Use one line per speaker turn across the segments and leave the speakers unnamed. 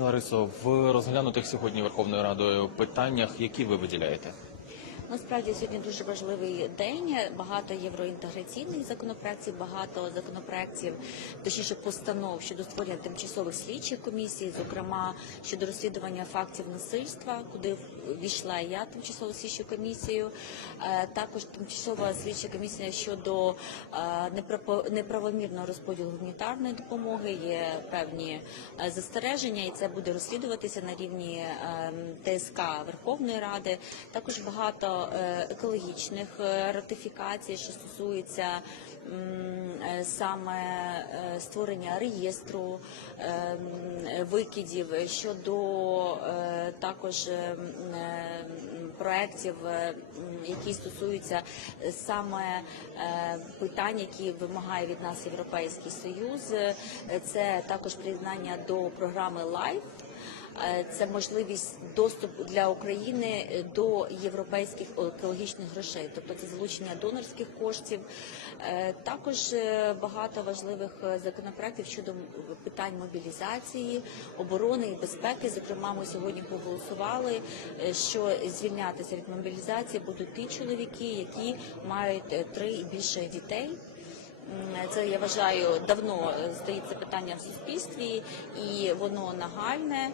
Ларисо, в розглянутих сьогодні Верховною Радою питаннях, які ви виділяєте?
Насправді сьогодні дуже важливий день. Багато євроінтеграційних законопроєктів, багато законопроєктів, точніше постанов щодо створення тимчасових слідчих комісій, зокрема щодо розслідування фактів насильства, куди війшла я тимчасову слідчу комісію. Е, Також тимчасова слідча комісія щодо е, неправомірного розподілу гуманітарної допомоги. Є певні е, застереження, і це буде розслідуватися на рівні ем, ТСК Верховної Ради. Також багато екологічних е, ратифікацій, що стосується е, саме е, створення реєстру е, викидів щодо е, також е, е, проєктів, е, які стосуються е, саме е, питань, які вимагає від нас Європейський Союз. Е, Це також приєднання до програми LIFE. Е, Це можливість доступу для України до європейських екологічних грошей, тобто це залучення донорських коштів. Е, Також е, багато важливих е, законопроєктів щодо питань мобілізації, оборони і безпеки. Зокрема, ми сьогодні проголосували, е, що звільнятися від мобілізації будуть ті чоловіки, які мають е, три і більше дітей. Це я вважаю давно е, стоїть це питання в суспільстві, і воно нагальне.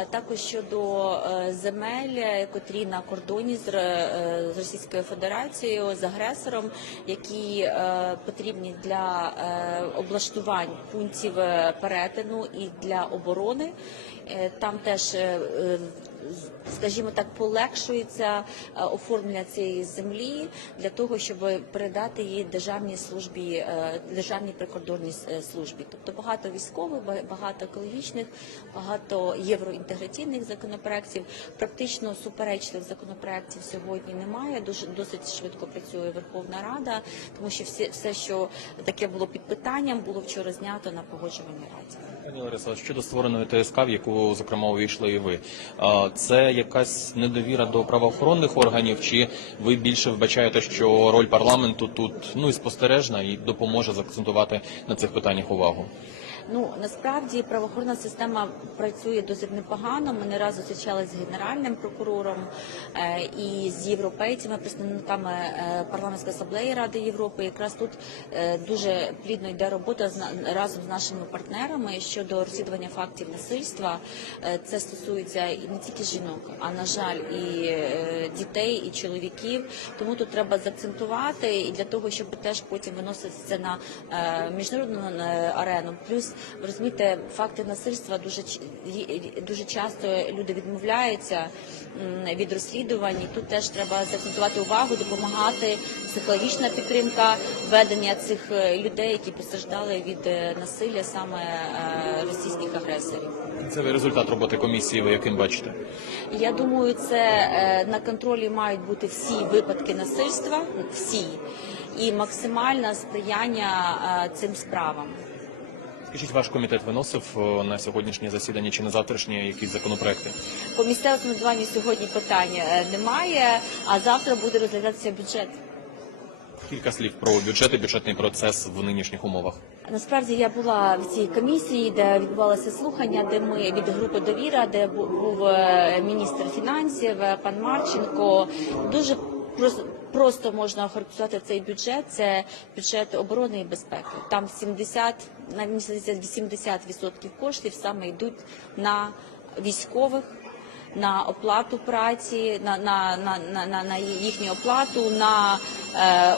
Е, Також щодо е, земель, е, котрі на кордоні з, е, Російською Федерацією з агресором, які е, потрібні для е, облаштувань пунктів е, перетину і для оборони. Е, Там теж е, е, скажімо так, полегшується е, оформлення цієї землі для того, щоб передати її державній службі, е, державній прикордонній е, службі. Тобто багато військових, багато екологічних, багато євроінтеграційних законопроєктів. Практично суперечливих законопроєктів сьогодні немає. Дуже досить швидко працює Верховна Рада, тому що все, все, що таке було під питанням, було вчора знято на погоджувальній раді.
Пані Лариса, щодо створеної ТСК, в яку зокрема увійшли і ви, це якась недовіра до правоохоронних органів, чи ви більше вбачаєте, що роль парламенту тут ну і спостережна і допоможе заакцентувати на цих питаннях увагу?
Ну насправді правоохоронна система працює досить непогано. Ми не раз зустрічалися з генеральним прокурором е, і з європейцями, представниками е, парламентської асамблеї Ради Європи. Якраз тут е, дуже плідно йде робота з разом з нашими партнерами щодо розслідування фактів насильства. Е, Це стосується і не тільки жінок, а на жаль, і е, дітей, і чоловіків. Тому тут треба заакцентувати і для того, щоб теж потім виносити це на е, міжнародну арену. Плюс розумієте, факти насильства дуже дуже часто люди відмовляються від розслідувань. І тут теж треба заакцентувати увагу, допомагати психологічна підтримка ведення цих людей, які постраждали від насилля саме російських агресорів.
Це результат роботи комісії, ви яким бачите?
Я думаю, це е, на контролі мають бути всі випадки насильства, всі, і максимальне сприяння е, цим справам.
Скажіть, ваш комітет виносив е, на сьогоднішнє засідання чи на завтрашнє якісь законопроекти?
По місцевому самоврядуванню сьогодні питань е, немає, а завтра буде розглядатися бюджет.
Кілька слів про бюджет і бюджетний процес в нинішніх умовах.
Насправді я була в цій комісії, де відбувалося слухання, де ми від групи довіра, де був е, міністр фінансів е, пан Марченко. Дуже просто. Можна охарактеризувати цей бюджет. Це бюджет оборони і безпеки. Там 70, навіть мені здається, 80% коштів саме йдуть на військових, на оплату праці, на, на, на, на, на, їхню оплату, на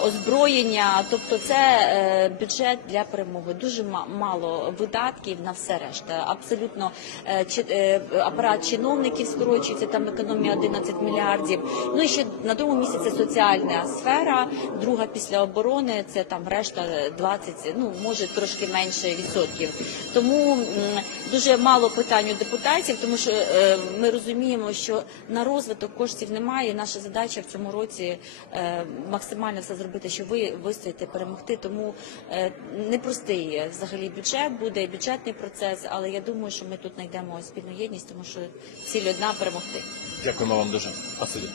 озброєння. Тобто це е, бюджет для перемоги. Дуже ма- мало видатків на все решта. Абсолютно е, е, апарат чиновників скорочується, там економія 11 мільярдів. Ну і ще на другому місці це соціальна сфера, друга після оборони це там решта 20, ну може трошки менше відсотків. Тому дуже мало питань у депутатів, тому що е, ми розуміємо, що на розвиток коштів немає. Наша задача в цьому році е, максимально все зробити, щоб ви вистояти, перемогти. Тому е, непростий взагалі бюджет буде бюджетний процес, але я думаю, що ми тут знайдемо спільну єдність, тому що ціль одна перемогти.
Дякуємо вам дуже. Спасибі.